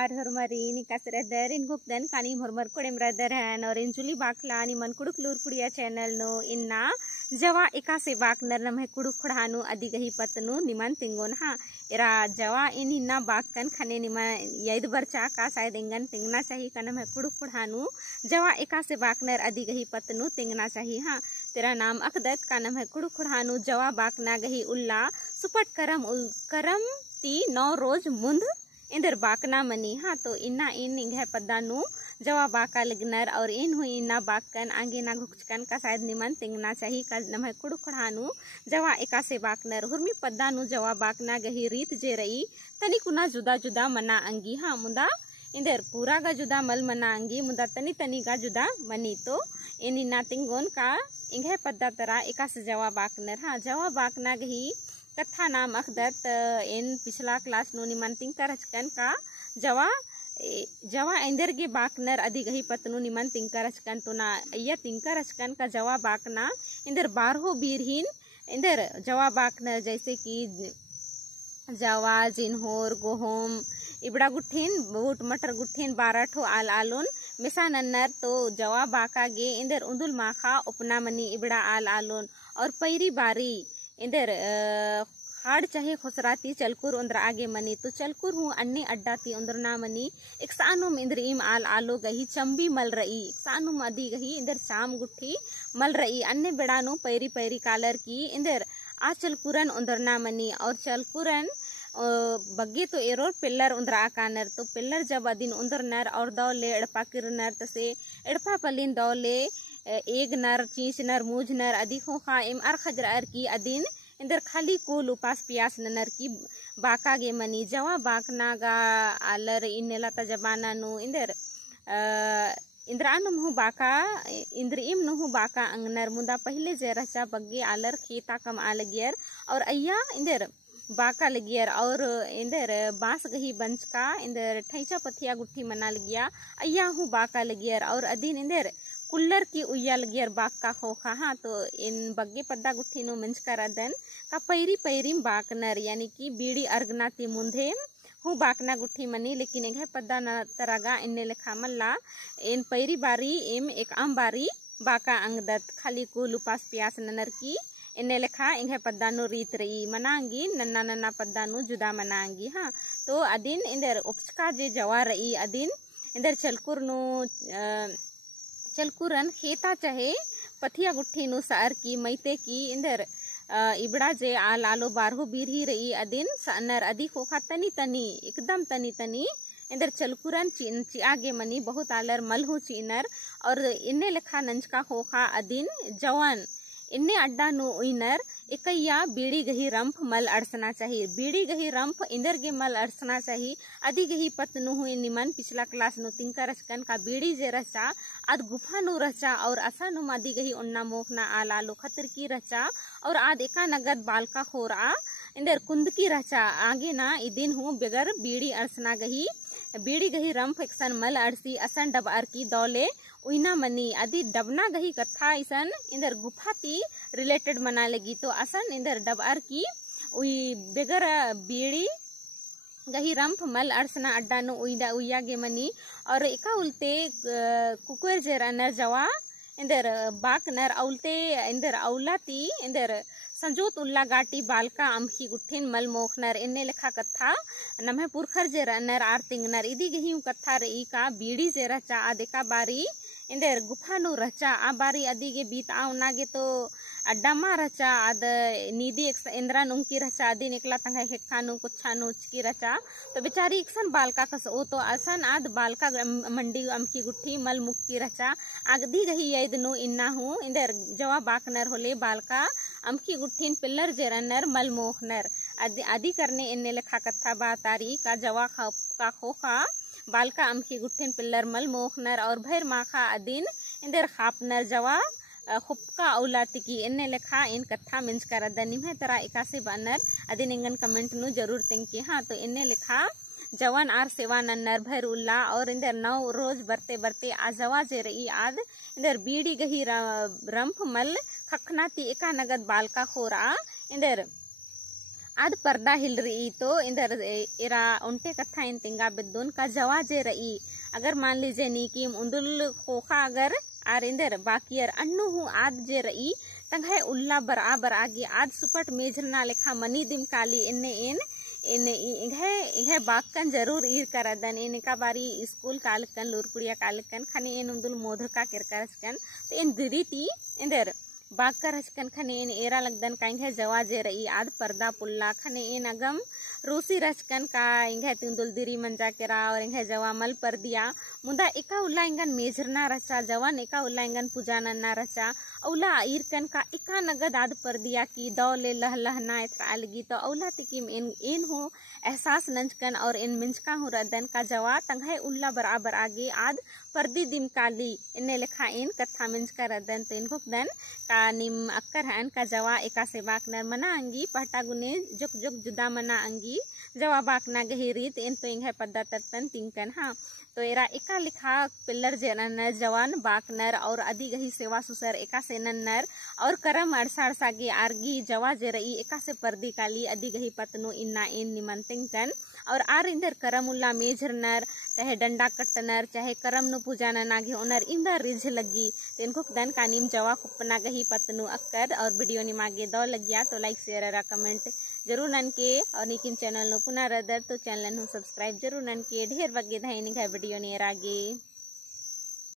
बार हरमरी निकास रदर इन गुप्तन कानी हरमर कोडेम रदर हन और इन जुली बाकला नि मन कुडुक लूर कुड़िया चैनल नो इन्ना जवा एका से बाक नर नम है कुडुक खड़ानु अधि गही पतनु निमन तिंगोन हा इरा जवा इन इन्ना बाकन खाने निमन यद बरचा का शायद इंगन तिंगना चाहिए कनम है कुडुक खड़ानु जवा एका से बाक नर अधि गही पतनु तिंगना चाहिए हा तेरा नाम अकदत का नम है कुडुक खड़ानु जवा बाकना गही उल्ला सुपट करम ती 9 रोज मुंद इंदर बाकना मनी हाँ तो इन्ना इन इंघे पद्दानु जवा बाका लगनर और इन हुई इन्ना बाकन आगे ना घुचकन का शायद निमन तिंगना चाहिए का नम है कुडु खड़ानु जवा एका से बाकनर हुरमी पद्दानु जवा बाकना गही रीत जे रही तनी कुना जुदा जुदा मना अंगी हाँ मुंदा इंदर पूरा गा जुदा मल मना अंगी मुंदा तनी तनी गा जुदा मनी तो इन इन्ना तिंगोन का इंघे पद्दा तरा एका से जवा बाकनर हाँ जवा बाकना गही कथा नाम अखदत इन पिछला क्लास नो निमन तिंकर हचकन का जवा इंदर के बाकनर अधि गही पतनु निमन तिंकर हचकन तो ना या तिंकर हचकन का जवा बाकना इंदर 12 बीरहीन इंदर जवा बाकनर जैसे कि जवा जिनहोर गोहोम इबड़ा गुठीन बूट मटर गुठीन 12 ठो आल आलोन मिसा नन्नर तो जवा बाका गे इंदर उंदुल माखा उपना मनी इबड़ा आल आलोन और पैरी बारी इंदर हाड़ चाहे खुसराती चलकुर उंदर आगे मनी तो चलकुर हूँ अन्य अड्डा ती उंदर ना मनी एक सानुम इंदर इम आल आलो गही चंबी मल रही एक सानुम अदी गही इंदर शाम गुट्ठी मल रही अन्य बेड़ानु पैरी पैरी कालर की इंदर आ चलकुरन उंदर ना मनी और चलकुरन बग्गे तो एरोर पिल्लर उंदर आकानर तो पिल्लर जब अदिन उंदर नर और दौले एड़पा किर नर तसे एड़पा पलिन दौले एक नर चींच नर मूझ नर अधिक खा इम अर खजर अर की अदिन इंदर खाली कोल उपास पियास नर की बाका गे मनी जवा बाकना गा आलर इन लता जबाना नु इंदर इंद्रानुम हु बाका इंद्रिम नु बाका अंगनर मुंदा पहले जे रचा बग्गे आलर खेता कम आलगियर और अय्या इंदर बाका लगियर और इंदर बांस गही बंच का इंदर ठैचा पथिया गुट्ठी मना लगिया अय्या हूँ बाका लगियर और अधीन इंदर कुल्लर की उया लगियर बाक का खोखा हाँ तो इन बग्गे पद्दा गुट्ठी नो मंच का रदन का पैरी पैरीम बाकनर यानी कि बीड़ी अर्गनाती मुंधे हूँ बाकना गुट्ठी मनी लेकिन एक है पद्दा न तरगा इन्ने लिखा मल्ला इन पैरी बारी इम एक आम बारी बाका अंगदत खाली कुल उपास प्यास ननर की इन्ने लिखा इंगे पद्दानु रीत रही मनांगी नन्ना नन्ना पद्दानु जुदा मनांगी हाँ तो अदिन इंदर उपचका जे जवा रही अदिन इंदर चलकुरन खेता चाहे पथिया गुट्ठी नु सार की मैते की इंदर इबड़ा जे आल आलो 12 बीर ही रही अदिन सनर अधि खोखा तनी तनी एकदम तनी तनी इंदर चलकुरन ची आगे मनी बहुत आलर मलहू चीनर और इन्ने लिखा नंचका खोखा अदिन जवान इन्ने अड्डा नु उइनर एकैया बीड़ी गही रंफ मल अड़सना चाहिए बीड़ी गही रंफ इंदर गे मल अड़सना चाहिए अधि गही पतनु हुई निमन पिछला क्लास नु तिंका रचकन का बीड़ी जे रचा आद गुफा नु रचा और असा नु मादी गही उन्ना मोखना आलालो खतर की रचा और आद एका नगद बाल का खोरा इंदर कुंद की रचा आगे ना इदिन हूँ बेगर बीड़ी अड़सना गही बीड़ी गही रंफ एकसन मल अड़सी असन डब अर की दौले उइना मनी अदी डबना गही कथा इसन इंदर गुफा ती रिलेटेड मना लगी तो असन इंदर डब अर की उई बेगर बीड़ी गही रंफ मल अड़सना अड्डा नु उइया गे मनी और एका उल्टे कुकुर जे रनर जवा इंदर बाक नर औलते इंदर औलाती इंदर संजोत उल्ला गाटी बालका अमखी गुट्ठिन मल मोखनर इन्ने लिखा कथा नम्हे पुरखर जे रनर आर तिंगनर इदी गही कथा रही का बीड़ी जे रचा आदेका बारी इंदर गुफा नु रचा आ बारी अदी गे बीत आ उनागे तो अड्डामा रचा आद नीदी एक इंद्रा नुंकी रचा आदि निकला तंगा हेक्खानु कुछानु की रचा तो बेचारी एकसन बालका कस ओ तो असन आद बालका मंडी अमकी गुट्ठी मल मुख की रचा आगदी गही यद नु इन्ना हूँ इंदर जवा बाकनर होले बालका अमकी गुट्ठीन पिल्लर जेरनर मल मोखनर आदि करने इन्ने लिखा कथा बा तारी का जवा का खोखा बालका अमखी गुट्ठिन पिल्लर मल मोखनर और भैर माखा अदिन इंदर खापनर जवा खुपका औलाती की इन्ने लिखा इन कथा मिंच कर दनिम है तरा इकासे बनर अदिन इंगन कमेंट नु जरूर तिंकी हाँ तो इन्ने लिखा जवान आर सेवा नन्नर भैर उल्ला और इंदर 9 रोज बरते बरते आजवा जे रही आद इंदर बीड़ी गही रंफ मल खखनाती एका नगद बालका खोरा इंदर आद पर्दा हिल रही तो इंदर इरा उनते कथा इन तिंगा बिद्दुन का जवाजे रही अगर मान लीजिए नी कि उंदुल खोखा अगर आर इंदर बाकियर अन्नु हूँ आद जे रही तंग है उल्ला बराबर आगे आद सुपट मेजरना लेखा मनी दिम काली इन्ने इन्हे बाकन जरूर ईर करदन इनका बारी स्कूल कालकन लुरकुड़िया कालकन खने इन उंदुल मोधका किरकरचकन तो इन दिरी ती इंदर बाकर हचकन खने इन एरा लगदन का इंगे जवाजे रही आद पर्दा पुल्ला खने इन अगम रूसी रचकन का इंगे तिंदुल दिरी मंजा केरा और इंगे जवा मल पर दिया मुदा एका उल्ला इंगन मेजरना रचा जवान एका उल्ला इंगन पुजानना रचा औला ईरकन का एका नगद आद पर दिया की दौले लह लहना इथरा अलगी तो औला तिकिम इन हो एहसास नंचकन और इन मिंचका हो रदन का जवा तंगे उल्ला बराबर आगे आद पर्दी दिम काली इन्ने लिखा इन कथा मिंचका रदन तो इनको दन का निम अक्कर हन का जवा एका से बाकनर मना अंगी पहटा गुने जुक जुक जुदा मना अंगी जवा बाकना गहिरीत इन तो इंगे पद्दा तरतन तिंकन हाँ तो एरा एका लिखा पिल्लर जेनर जवान बाकनर और अदी गही सेवा सुसर एका से नन्नर और करम अड़साड़ सागे आरगी जवा जे रही एका से पर्दी काली अदी गही पतनु इन्ना इन निमंतिंकन और आर इंदर करमुल्ला मेजरनर चाहे डंडा कट्टनर चाहे करम नु पूजाना नागे ओनर इंदर रिझ लगी तिनको दन का निम जवा कुपना गही पतनु अक्कर और वीडियो निमागे दो लगिया तो लाइक शेयर और कमेंट जरूर नन के और निकिन चैनल नु पुनः रदर तो चैनल नु सब्सक्राइब जरूर नन के ढेर बगे धाई निघा वीडियो ने रागे।